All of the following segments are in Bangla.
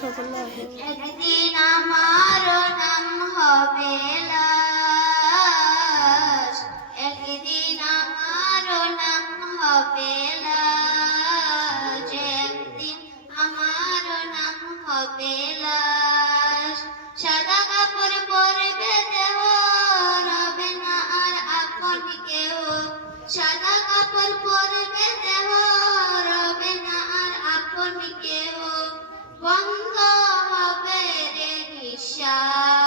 একদিন আমারও নাম হবে লাশ, একদিন আমারও নাম হবে লাশ, একদিন আমারও নাম হবে লাশ। সাদা কাপড় পরবে দেহ, রবে না আর আপন কেউ। সাদা কাপড় পরবে দেহ, রবে না আর আপন কেউ। বন্ধ হবে রে নিঃশ্বাস,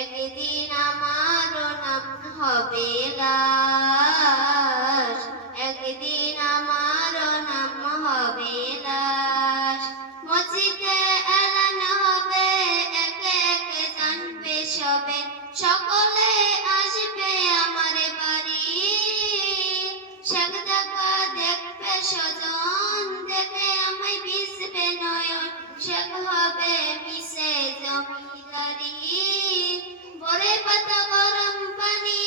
একদিন আমারও নাম হবে লাশ, একদিন আমারও নাম হবে লাশ। মসজিদে এলান হবে, একে একে জানবে সবে, সকলে আসবে আমার বাড়ি। শেখ দেখা দেখবে স্বজন, দেখে আমায় বিসবে নয়ন। শেখ হবে মিশে জমিদারি, বরে পাতা গরম পানি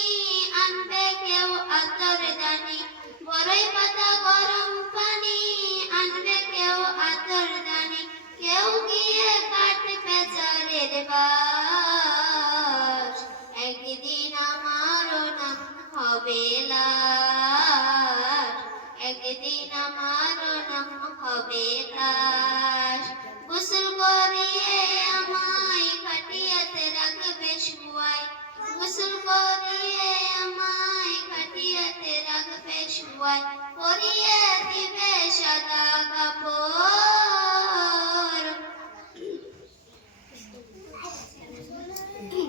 আনবে কেউ আতর দানি। বরে পাতা গরম পানি আনবে কেউ আতর দানি। কেউ গিয়ে কাটবে জ্বরের বাস, একদিন আমারও নাম হবে লাশ, একদিন আমারও নাম হবে লাশ। গোসল করিয়ে আমায় খাটিয়াতে রাখবে শুয়ায়, গোসল করিয়ে আমায় খাটিয়াতে রাখবে শুয়ায়।